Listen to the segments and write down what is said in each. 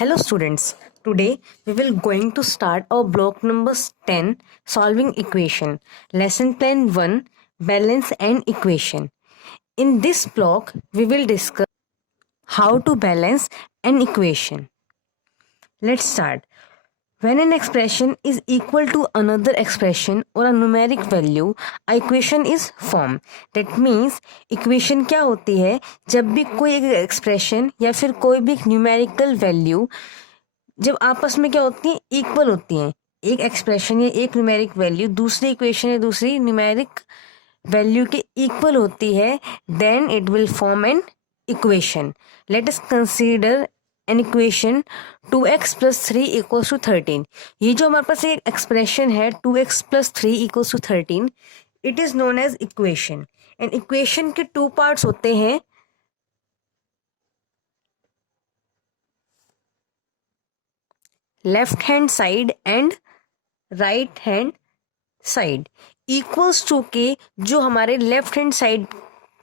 Hello students, today we will going to start our block number 10 solving equation. Lesson plan 1 balance and equation. In this block we will discuss how to balance an equation. Let's start. When an expression is equal to another expression or a numeric value, a equation is formed. That means equation क्या होती है, जब भी कोई एक expression या फिर कोई भी एक न्यूमेरिकल वैल्यू जब आपस में क्या होती है, इक्वल होती हैं. एक एक्सप्रेशन या एक न्यूमेरिक वैल्यू दूसरी इक्वेशन या दूसरी न्यूमेरिक वैल्यू के इक्वल होती है, then it will form an equation. Let us consider an equation 2x + 3 = 13. ये जो हमारे पास एक एक्सप्रेशन है 2x + 3 = 13, it is known as equation. And equation के टू पार्ट्स होते हैं, left hand side and right hand side. Equals to के जो हमारे लेफ्ट हैंड साइड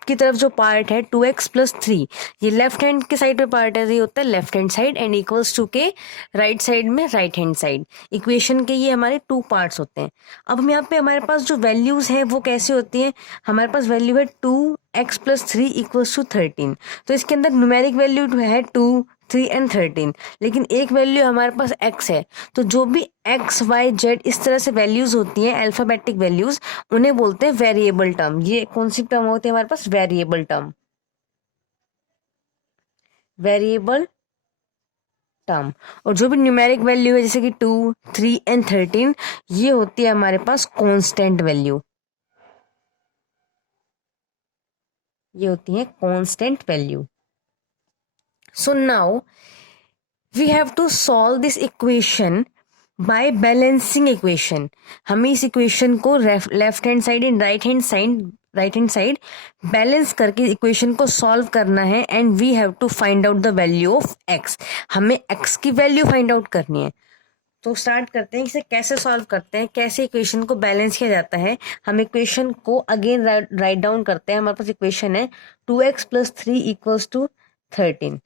की तरफ जो पार्ट है 2x + 3, ये लेफ्ट हैंड के साइड पे पार्ट है, ये होता है left hand side. And equals to के राइट साइड में राइट हैंड साइड. इक्वेशन के ये हमारे टू पार्ट्स होते हैं. अब हम यहाँ पे हमारे पास जो वैल्यूज है वो कैसे होती हैं. हमारे पास वैल्यू है 2x + 3 = 13. तो इसके अंदर न्यूमेरिक वैल्यू है 2, 3 एंड 13, लेकिन एक वैल्यू हमारे पास x है. तो जो भी x, y, z इस तरह से वैल्यूज होती हैं, अल्फाबेटिक वैल्यूज, उन्हें बोलते हैं वेरिएबल टर्म. ये कौन सी टर्म होती है हमारे पास? Variable term. Variable term. और जो भी न्यूमेरिक वैल्यू है जैसे कि 2, 3 एंड 13, ये होती है हमारे पास कांस्टेंट वैल्यू. ये होती है constant value. So now we have to solve this equation by balancing equation. हमें इस इक्वेशन को left hand side and right hand side balance करके इक्वेशन को सॉल्व करना है. And we have to find out the value of x. हमें x की value find out करनी है. तो स्टार्ट करते हैं, इसे कैसे सॉल्व करते हैं, कैसे इक्वेशन को बैलेंस किया जाता है. हम इक्वेशन को अगेन राइट डाउन करते हैं. हमारे पास इक्वेशन है 2x + 3 = 13.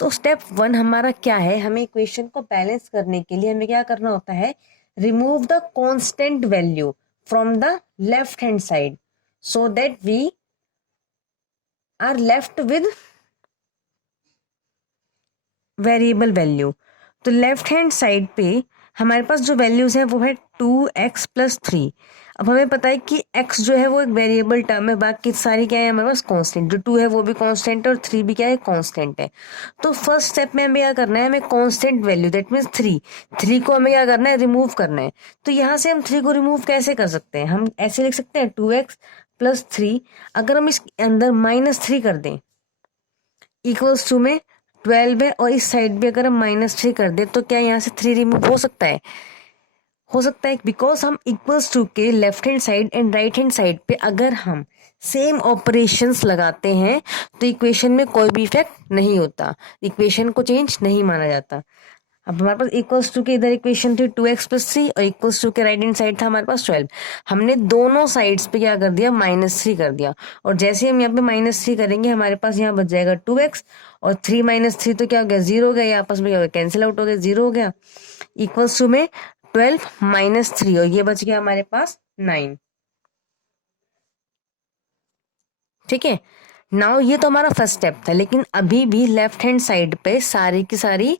तो स्टेप 1 हमारा क्या है, हमें इक्वेशन को बैलेंस करने के लिए हमें क्या करना होता है, remove the constant value from the left hand side so that we are left with variable value. तो लेफ्ट हैंड साइड पे हमारे पास जो वैल्यूज है वो है 2x + 3. अब हमें पता है कि x जो है वो एक वेरिएबल टर्म है, बाकी सारी क्या है हमारे पास कांस्टेंट. जो 2 है वो भी कांस्टेंट है और 3 भी क्या है, कांस्टेंट है. तो फर्स्ट स्टेप में हमें क्या करना है, हमें कांस्टेंट वैल्यू दैट मीन्स 3 को हमें क्या करना है, रिमूव करना है. तो यहाँ से हम 3 को रिमूव कैसे कर सकते हैं, हम ऐसे लिख सकते हैं 2x + 3. अगर हम इसके अंदर -3 कर दें, इक्वल्स टू में 12 है, और इस साइड भी अगर हम -3 कर दे तो क्या यहाँ से 3 रिमूव हो सकता है? हो सकता है, बिकॉज हम इक्वल्स टू के left hand side and right hand side पे अगर हम सेम ऑपरेशंस लगाते हैं तो इक्वेशन में कोई भी इफेक्ट नहीं होता, इक्वेशन को चेंज नहीं माना जाता. अब हमारे पास इक्वल्स टू के इधर इक्वेशन थी 2x + 3 और इक्वल्स टू के राइट हैंड साइड था हमारे पास 12. हमने दोनों साइड्स पे क्या कर दिया, -3 कर दिया. और जैसे हम यहाँ पे -3 करेंगे हमारे पास यहाँ बच जाएगा 2x, और 3 - 3 तो क्या हो गया, 0 हो गया. ये आपस में क्या हो गया, कैंसिल आउट हो गया, 0 हो गया. इक्वल्स टू में 12 - 3 और ये बच गया हमारे पास 9. ठीक है. नाउ ये तो हमारा फर्स्ट स्टेप था, लेकिन अभी भी लेफ्ट हैंड साइड पे सारी की सारी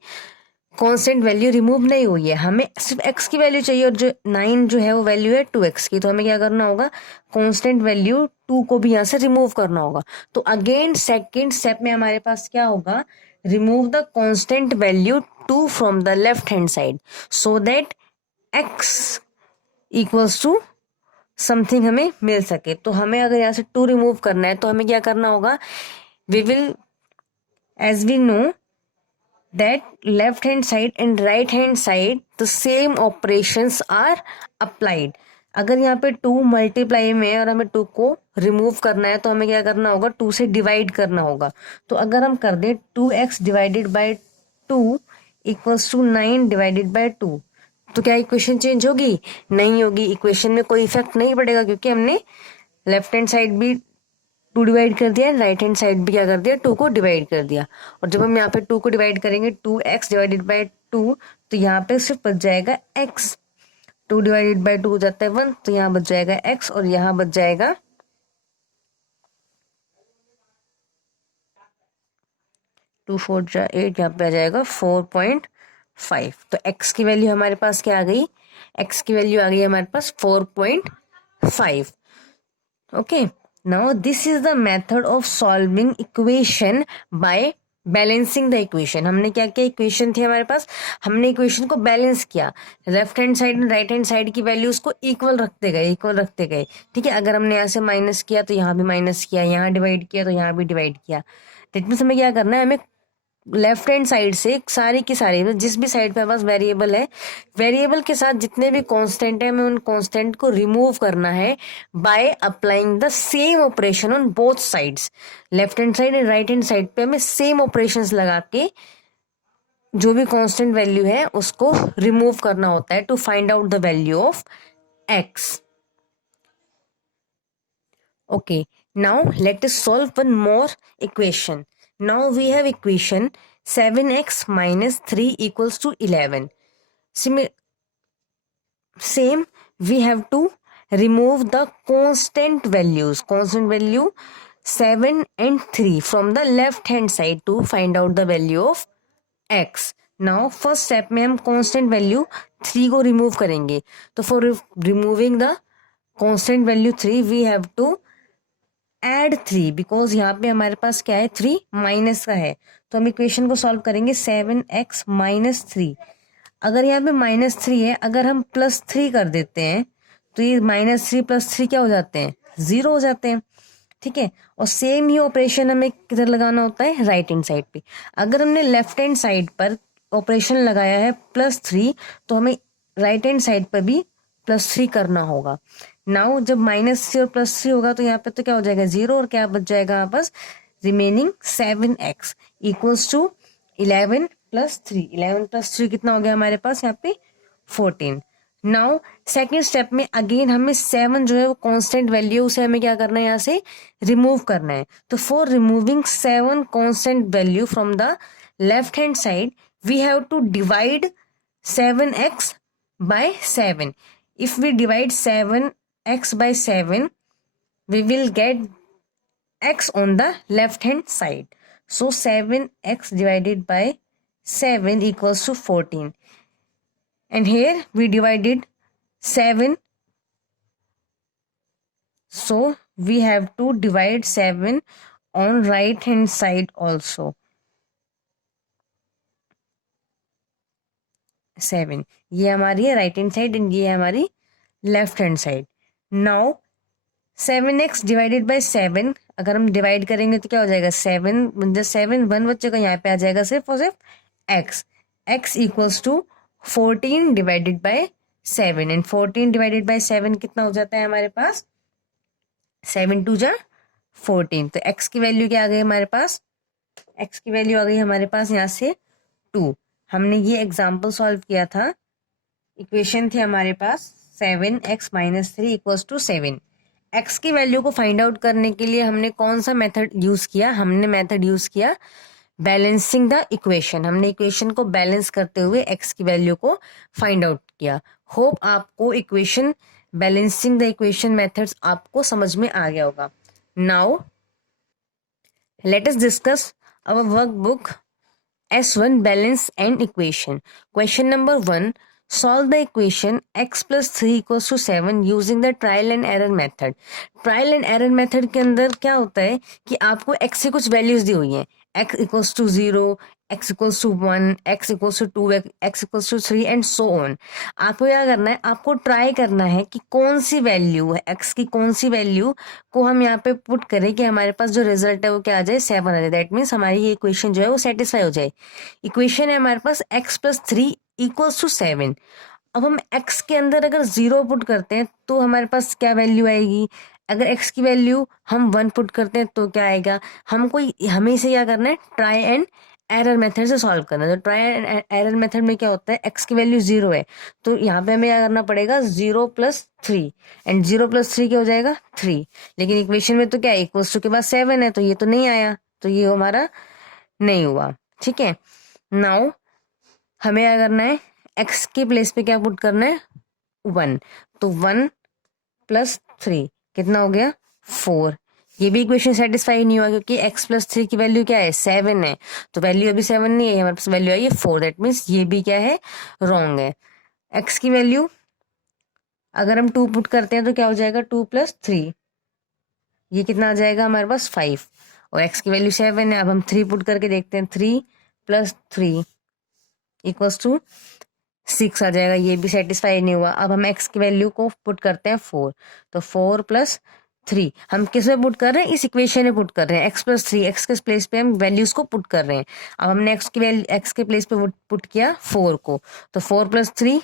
कांस्टेंट वैल्यू रिमूव नहीं हुई है. हमें सिर्फ x की वैल्यू चाहिए, और जो 9 जो है वो वैल्यू है 2x की. तो हमें क्या करना होगा, कांस्टेंट वैल्यू 2 को भी यहाँ से रिमूव करना होगा. तो अगेन सेकेंड स्टेप में हमारे पास क्या होगा, remove the constant value 2 from the left hand side so that x equals to something हमें मिल सके. तो हमें अगर यहाँ से 2 रिमूव करना है तो हमें क्या करना होगा, we will, as we know that left hand side and right hand side the same operations are applied. अगर यहाँ पे 2 मल्टीप्लाई में और हमें 2 को रिमूव करना है तो हमें क्या करना होगा, 2 से डिवाइड करना होगा. तो अगर हम कर दें 2x / 2 = 9 / 2, तो क्या इक्वेशन चेंज होगी? नहीं होगी. इक्वेशन में कोई इफेक्ट नहीं पड़ेगा क्योंकि हमने लेफ्ट हैंड साइड भी टू डिवाइड कर दिया, राइट हैंड साइड भी क्या कर दिया, टू को डिवाइड कर दिया। और जब हम यहाँ पे टू को डिवाइड करेंगे, 2x डिवाइडेड बाई 2, तो यहाँ पे सिर्फ बच जाएगा x। 2 डिवाइडेड बाई 2 हो जाता है 1, तो यहाँ बच जाएगा x और यहाँ बच जाएगा 2 4 जा 8, यहाँ पे आ जाएगा 4.5। तो x की वैल्यू हमारे पास क्या आ गई, x की वैल्यू आ गई हमारे पास 4.5। Okay, now this is the method of solving equation by balancing the equation. हमने क्या किया, इक्वेशन थी हमारे पास, हमने इक्वेशन को बैलेंस किया, लेफ्ट हैंड साइड और राइट हैंड साइड की वैल्यूज को इक्वल रखते गए। ठीक है, अगर हमने यहाँ से माइनस किया तो यहाँ भी माइनस किया, यहाँ डिवाइड किया तो यहाँ भी डिवाइड किया। दैट मीन्स हमें क्या करना है, हमें लेफ्ट हैंड साइड से सारी की सारी, जिस भी साइड पे पास वेरिएबल है, वेरिएबल के साथ जितने भी कांस्टेंट है, हमें उन कांस्टेंट को रिमूव करना है by applying the same operation on both sides. Left hand side and right hand side पे हमें सेम ऑपरेशंस लगा के जो भी कांस्टेंट वैल्यू है उसको रिमूव करना होता है to find out the value of x. Okay, now let us solve one more equation. Now we have equation 7x minus 3 equals to 11. Same, we have to remove the constant values, constant value 7 and 3 from the left hand side to find out the value of x. Now first step में हम constant value 3 को remove करेंगे. तो for removing the constant value 3 we have to add 3, because यहाँ पे हमारे पास क्या है, 3 माइनस का है। तो हम इक्वेशन को सॉल्व करेंगे 7x माइनस 3। अगर यहाँ पे -3 है, अगर हम +3 कर देते हैं तो ये -3 + 3 क्या हो जाते हैं, 0 हो जाते हैं। ठीक है, और सेम ही ऑपरेशन हमें किधर लगाना होता है, राइट हैंड साइड पे। अगर हमने लेफ्ट हैंड साइड पर ऑपरेशन लगाया है +3, तो हमें राइट हैंड साइड पर भी +3 करना होगा। नाउ जब -3 और +3 होगा तो यहाँ पे तो क्या हो जाएगा, 0, और क्या बच जाएगा यहाँ पास, रिमेनिंग 7x इक्वल्स टू 11 + 3। 11 + 3 कितना हो गया हमारे पास यहाँ पे, 14। नाउ सेकेंड स्टेप में अगेन हमें 7 जो है वो कांस्टेंट वैल्यू, उसे हमें क्या करना है, यहाँ से रिमूव करना है। तो for removing 7 constant value from the left hand side we have to divide 7x by 7. If we divide 7x by 7, we will get x on the left hand side. So 7x divided by 7 equals to 14. And here we divided 7. So we have to divide 7 on right hand side also. 7 ये हमारी है right hand side and ये है हमारी left hand side. Now 7x divided by 7, अगर हम divide करेंगे तो क्या हो जाएगा, 7 1 बच्चे का यहाँ पे आ जाएगा सिर्फ और सिर्फ x। x equals to 14 divided by 7, and 14 divided by 7 कितना हो जाता है हमारे पास, 7 2 जा 14। तो x की वैल्यू क्या आ गई हमारे पास, x की वैल्यू आ गई हमारे पास यहाँ से 2। हमने ये एग्जाम्पल सॉल्व किया था, इक्वेशन थी हमारे पास 7x minus 3 equals to 7। x की वैल्यू को फाइंड आउट करने के लिए हमने कौन सा मेथड यूज किया, हमने मेथड यूज किया बैलेंसिंग द इक्वेशन। हमने इक्वेशन को बैलेंस करते हुए x की वैल्यू को फाइंड आउट किया। होप आपको equation balancing the equation methods आपको समझ में आ गया होगा। Now let us discuss our workbook S1 balance and equation. Question number 1. Solve the equation x plus 3 equals to 7 using the trial and error method. Trial and error method के अंदर क्या होता है कि आपको x से कुछ वैल्यूज दी हुई हैं, x equals to 0, x equals to 1, x equals to 2, x equals to 3 and so on. आपको क्या करना है, आपको ट्राई करना है कि कौन सी वैल्यू है x की, कौन सी वैल्यू को हम यहाँ पे पुट करें कि हमारे पास जो रिजल्ट है वो क्या आ जाए, 7 आ जाए। दैट मीन्स हमारी ये इक्वेशन जो है वो सेटिस्फाई हो जाए। इक्वेशन है हमारे पास x प्लस 3 इक्वल्स टू 7। अब हम x के अंदर अगर 0 पुट करते हैं तो हमारे पास क्या वैल्यू आएगी, अगर x की वैल्यू हम 1 पुट करते हैं तो क्या आएगा। हमको हमें इसे क्या करना है, ट्राई एंड एरर मेथड से सॉल्व करना है। तो ट्राई एंड एरर मेथड में क्या होता है, एक्स की वैल्यू 0 है तो यहाँ पे हमें क्या करना पड़ेगा, 0+3, एंड 0+3 क्या हो जाएगा 3। लेकिन इक्वेशन में तो क्या है, इक्वल्स टू के बाद 7 है तो ये तो नहीं आया, तो ये हमारा नहीं हुआ। ठीक है, नाउ हमें क्या करना है, एक्स के प्लेस पे क्या पुट करना है, 1, तो 1+3 कितना हो गया 4। ये भी इक्वेशन सेटिस्फाई नहीं हुआ क्योंकि x+3 की वैल्यू क्या है 7 है, तो वैल्यू अभी 7 नहीं है, हमारे पास वैल्यू आई है 4, दैट मीन्स ये भी क्या है, रॉन्ग है। x की वैल्यू अगर हम 2 पुट करते हैं तो क्या हो जाएगा 2+3, ये कितना आ जाएगा हमारे पास 5, और x की वैल्यू 7 है। अब हम 3 पुट करके देखते हैं, 3+3 = 6 आ जाएगा, ये भी सेटिस्फाई नहीं हुआ। अब हम x की वैल्यू को पुट करते हैं 4, तो 4+3 हम किस में पुट कर रहे हैं, इस इक्वेशन में पुट कर रहे हैं, x+3, x के प्लेस पे हम वैल्यूज को पुट कर रहे हैं। अब हमने x के प्लेस पे पुट किया 4 को, तो 4+3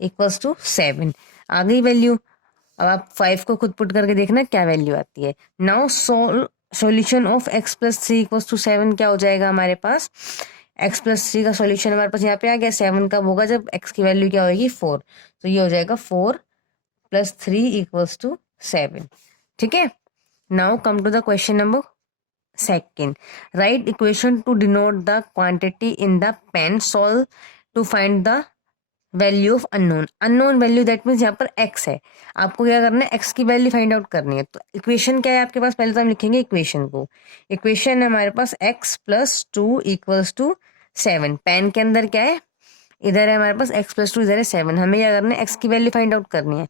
= 7 आ गई वैल्यू। अब आप 5 को खुद पुट करके देखना क्या वैल्यू आती है। नाउ सॉल्यूशन ऑफ x+3 = 7 क्या हो जाएगा हमारे पास, x+3 का सॉल्यूशन हमारे पास यहाँ पे आ गया। 7 कब होगा, जब x की वैल्यू क्या होगी 4, तो ये हो जाएगा 4+3 = 7। ठीक है, now come to the question number second. Right equation to denote the quantity in the pen, solve to find the value of unknown value, that means यहाँ पर x है, आपको क्या करना है, x की वैल्यू फाइंड आउट करनी है। तो इक्वेशन क्या है आपके पास, पहले तो हम लिखेंगे इक्वेशन को। इक्वेशन है हमारे पास x+2 = 7, पेन के अंदर क्या है, इधर है हमारे पास x+2, इधर है 7, हमें क्या करना है, x की वैल्यू फाइंड आउट करनी है।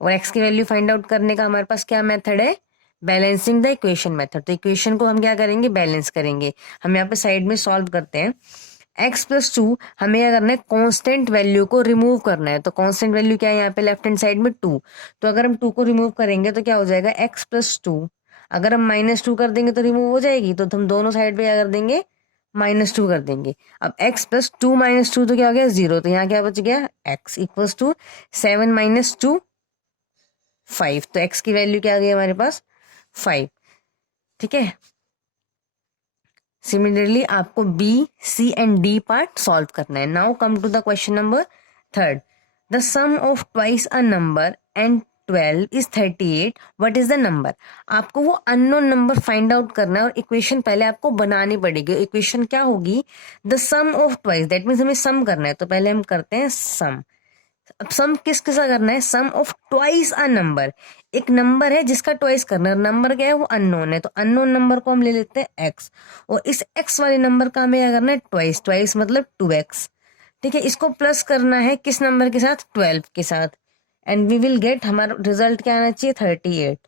और x की वैल्यू फाइंड आउट करने का हमारे पास क्या मेथड है, बैलेंसिंग द इक्वेशन मेथड। तो इक्वेशन को हम क्या करेंगे, बैलेंस करेंगे। हम यहाँ पे साइड में सॉल्व करते हैं। x+2 हमें क्या करना है, कांस्टेंट वैल्यू को रिमूव करना है। तो कांस्टेंट वैल्यू क्या है यहाँ पे लेफ्ट हैंड साइड में 2, तो अगर हम 2 को रिमूव करेंगे तो क्या हो जाएगा x+2, अगर हम -2 कर देंगे तो रिमूव हो जाएगी, तो हम दोनों साइड पे क्या कर देंगे, -2 कर देंगे। अब x+2 -2 तो क्या हो गया 0, तो यहाँ क्या बच गया, x = 7 - 2 5, तो x की वैल्यू क्या आ गई हमारे पास 5। ठीक है, सिमिलरली आपको B, C and D part solve करना है। Now come to the question number third. The sum of twice a number and 12 = 38, what is the number. आपको वो अननोन नंबर फाइंड आउट करना है और इक्वेशन पहले आपको बनानी पड़ेगी। इक्वेशन क्या होगी, the sum of twice, that means हमें सम करना है, तो पहले हम करते हैं सम। अब सम किस किसका करना है, सम ऑफ ट्वाइस अ नंबर, एक नंबर है जिसका ट्वाइस करना है, नंबर क्या है वो अननोन है, तो अननोन नंबर को हम ले लेते हैं x, और इस x वाले नंबर का हमें क्या करना है, ट्वाइस, ट्वाइस मतलब 2x। ठीक है, इसको प्लस करना है किस नंबर के साथ, 12 के साथ, एंड वी विल गेट, हमारा रिजल्ट क्या आना चाहिए 38।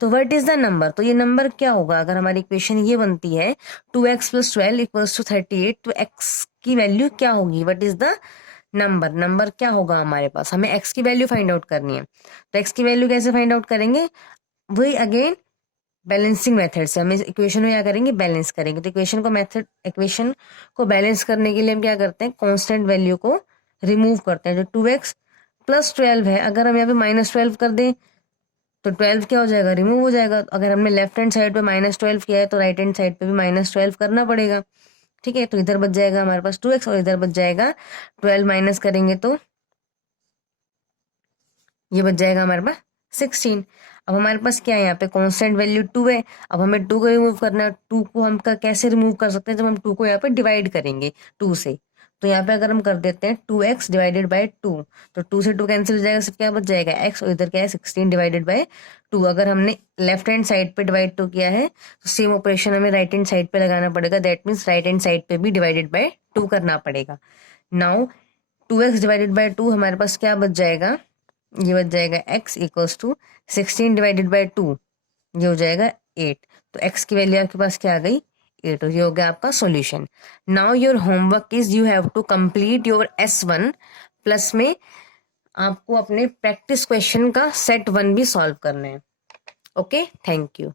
तो व्हाट इज द नंबर, तो ये नंबर क्या होगा, अगर हमारी इक्वेशन ये बनती है 2x + 12 = 38, तो x की वैल्यू क्या होगी, व्हाट इज द नंबर क्या होगा हमारे पास, हमें x की वैल्यू फाइंड आउट करनी है। तो x की वैल्यू कैसे फाइंड आउट करेंगे, वही अगेन बैलेंसिंग मेथड से, हम इस इक्वेशन को क्या करेंगे, बैलेंस करेंगे। तो इक्वेशन को बैलेंस करने के लिए हम क्या करते हैं, कांस्टेंट वैल्यू को रिमूव करते हैं। जो 2x + 12 है, अगर हम यहाँ पे -12 कर दें तो 12 क्या हो जाएगा, रिमूव हो जाएगा। अगर हमने लेफ्ट हैंड साइड पे -12 किया है तो राइट हैंड साइड पे भी -12 करना पड़ेगा। ठीक है, तो इधर बच जाएगा हमारे पास 2x और इधर बच जाएगा 12, माइनस करेंगे तो ये बच जाएगा हमारे पास 16। अब हमारे पास क्या है, यहाँ पे कांस्टेंट वैल्यू 2 है। अब हमें 2 को रिमूव करना है। 2 को हम कैसे रिमूव कर सकते हैं, जब हम 2 को यहाँ पे डिवाइड करेंगे 2 से। तो यहाँ पे अगर हम कर देते हैं 2x / 2, तो 2 से 2 कैंसिल हो जाएगा, सिर्फ क्या बच जाएगा x, और इधर क्या है 16 / 2। अगर हमने लेफ्ट हैंड साइड पे डिवाइड 2 किया है तो सेम ऑपरेशन हमें राइट हैंड साइड पे लगाना पड़ेगा, that means right hand side पे भी /2 करना पड़ेगा। नाउ 2x / 2 हमारे पास क्या बच जाएगा, ये बच जाएगा x = 16 / 2, ये हो जाएगा 8। तो x की वैल्यू आपके पास क्या आ गई, 8, और ये हो गया आपका solution. Now your homework is you have to complete your S1 plus में आपको अपने प्रैक्टिस क्वेश्चन का सेट 1 भी सॉल्व करना है। Okay, thank you.